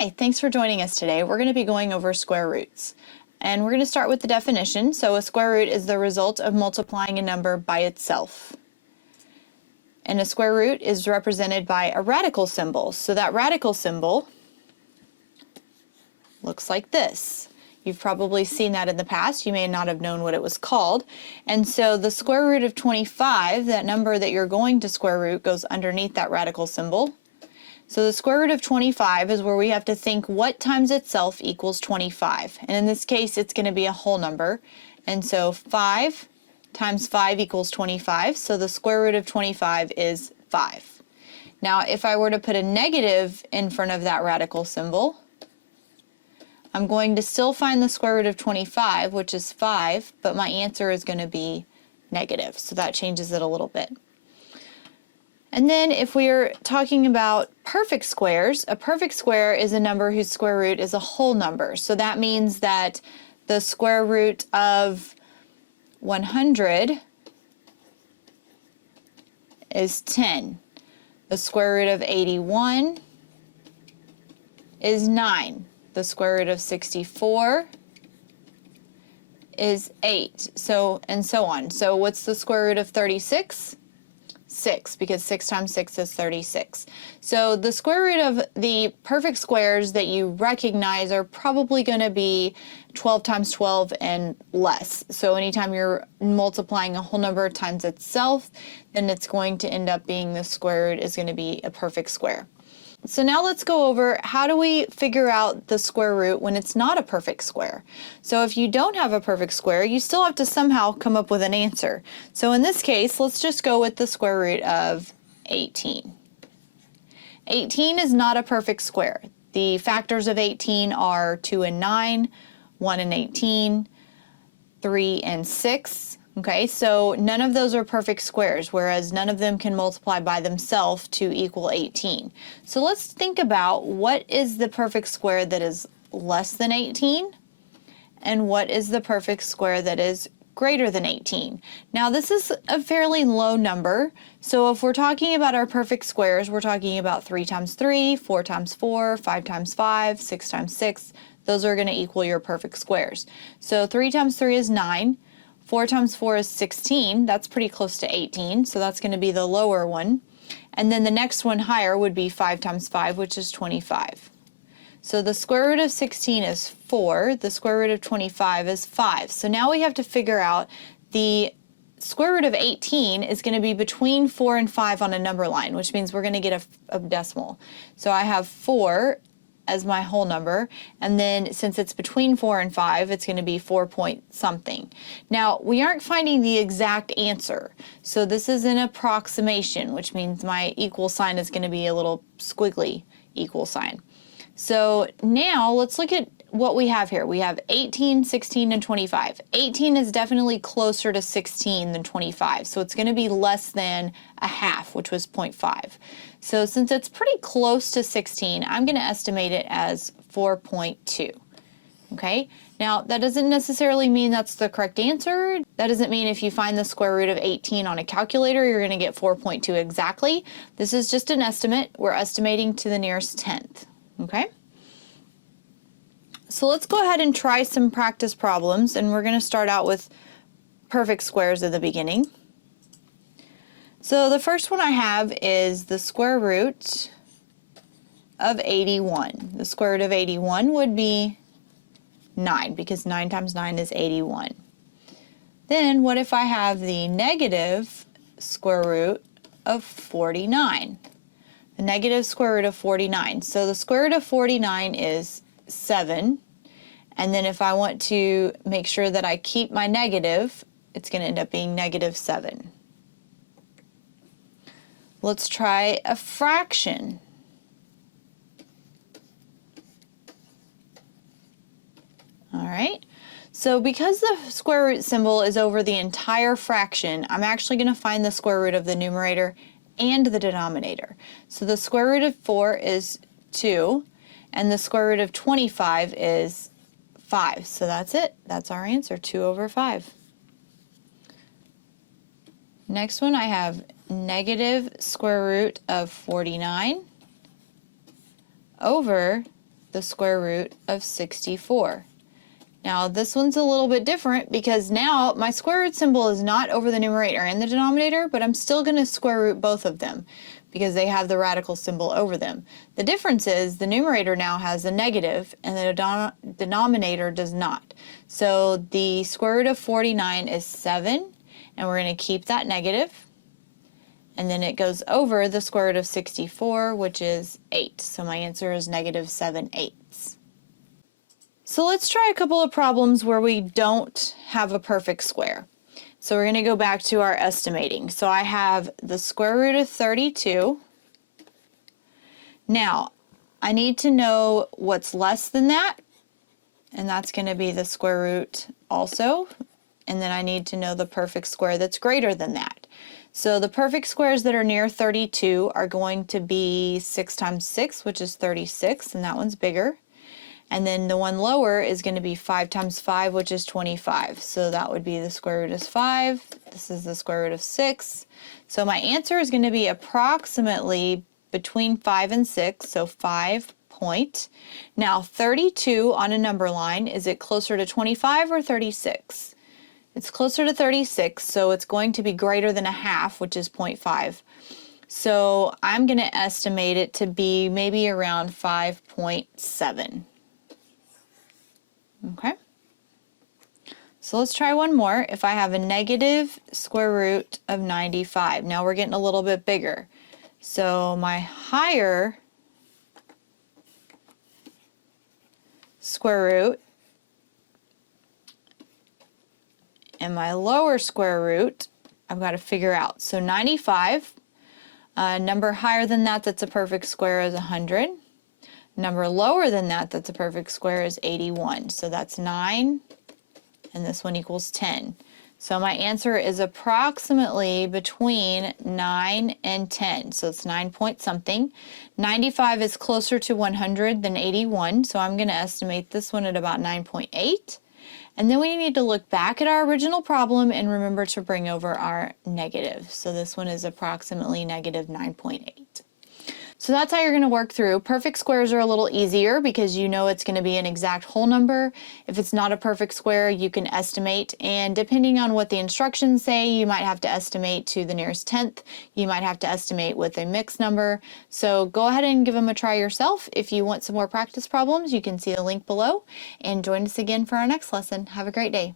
Hi, thanks for joining us today. We're going to be going over square roots. And we're going to start with the definition. So a square root is the result of multiplying a number by itself. And a square root is represented by a radical symbol. So that radical symbol looks like this. You've probably seen that in the past. You may not have known what it was called. And so the square root of 25, that number that you're going to square root, goes underneath that radical symbol. So the square root of 25 is where we have to think what times itself equals 25. And in this case, it's going to be a whole number. And so 5 times 5 equals 25. So the square root of 25 is 5. Now, if I were to put a negative in front of that radical symbol, I'm going to still find the square root of 25, which is 5, but my answer is going to be negative. So that changes it a little bit. And then if we are talking about perfect squares, a perfect square is a number whose square root is a whole number. So that means that the square root of 100 is 10. The square root of 81 is 9. The square root of 64 is 8. So, and so on. So what's the square root of 36? 6, because 6 times 6 is 36. So the square root of the perfect squares that you recognize are probably going to be 12 times 12 and less. So anytime you're multiplying a whole number times itself, then it's going to end up being the square root is going to be a perfect square. So now let's go over how do we figure out the square root when it's not a perfect square. So if you don't have a perfect square, you still have to somehow come up with an answer. So in this case, let's just go with the square root of 18. 18 is not a perfect square. The factors of 18 are 2 and 9, 1 and 18, 3 and 6. Okay, so none of those are perfect squares, whereas none of them can multiply by themselves to equal 18. So let's think about what is the perfect square that is less than 18, and what is the perfect square that is greater than 18. Now this is a fairly low number, so if we're talking about our perfect squares, we're talking about 3 times 3, 4 times 4, 5 times 5, 6 times 6. Those are going to equal your perfect squares. So 3 times 3 is 9. 4 times 4 is 16, that's pretty close to 18, so that's going to be the lower one. And then the next one higher would be 5 times 5, which is 25. So the square root of 16 is 4, the square root of 25 is 5. So now we have to figure out the square root of 18 is going to be between 4 and 5 on a number line, which means we're going to get a decimal. So I have 4 as my whole number, and then since it's between 4 and 5, it's going to be 4 point something. Now, we aren't finding the exact answer, so this is an approximation, which means my equal sign is going to be a little squiggly equal sign. So now let's look at what we have here. We have 18, 16, and 25. 18 is definitely closer to 16 than 25, so it's going to be less than a half, which was 0.5. So since it's pretty close to 16, I'm going to estimate it as 4.2. Okay? Now, that doesn't necessarily mean that's the correct answer. That doesn't mean if you find the square root of 18 on a calculator, you're going to get 4.2 exactly. This is just an estimate. We're estimating to the nearest tenth. Okay? So let's go ahead and try some practice problems, and we're going to start out with perfect squares at the beginning. So the first one I have is the square root of 81. The square root of 81 would be 9, because 9 times 9 is 81. Then what if I have the negative square root of 49? The negative square root of 49. So the square root of 49 is 7, and then if I want to make sure that I keep my negative, it's going to end up being negative 7. Let's try a fraction. All right, so because the square root symbol is over the entire fraction, I'm actually going to find the square root of the numerator and the denominator. So the square root of 4 is 2, and the square root of 25 is 5. So that's it. That's our answer, 2 over 5. Next one, I have negative square root of 49 over the square root of 64. Now this one's a little bit different because now my square root symbol is not over the numerator and the denominator, but I'm still going to square root both of them because they have the radical symbol over them. The difference is the numerator now has a negative and the denominator does not. So the square root of 49 is 7, and we're going to keep that negative. And then it goes over the square root of 64, which is 8. So my answer is negative 7/8. So let's try a couple of problems where we don't have a perfect square. So we're going to go back to our estimating. So I have the square root of 32. Now, I need to know what's less than that, and that's going to be the square root also. And then I need to know the perfect square that's greater than that. So the perfect squares that are near 32 are going to be 6 times 6, which is 36, and that one's bigger. And then the one lower is going to be 5 times 5, which is 25. So that would be the square root of 5. This is the square root of 6. So my answer is going to be approximately between 5 and 6, so 5 point. Now 32 on a number line, is it closer to 25 or 36? It's closer to 36, so it's going to be greater than a half, which is 0.5. So I'm going to estimate it to be maybe around 5.7. Okay, so let's try one more. If I have a negative square root of 95, now we're getting a little bit bigger. So my higher square root and my lower square root, I've got to figure out. So 95, number higher than that that's a perfect square is 100. Number lower than that that's a perfect square is 81. So that's 9, and this one equals 10. So my answer is approximately between 9 and 10. So it's 9 point something. 95 is closer to 100 than 81, so I'm going to estimate this one at about 9.8. And then we need to look back at our original problem and remember to bring over our negative. So this one is approximately negative 9.8. So that's how you're going to work through. Perfect squares are a little easier because you know it's going to be an exact whole number. If it's not a perfect square, you can estimate, and depending on what the instructions say, you might have to estimate to the nearest tenth. You might have to estimate with a mixed number. So go ahead and give them a try yourself. If you want some more practice problems, you can see the link below, and join us again for our next lesson. Have a great day.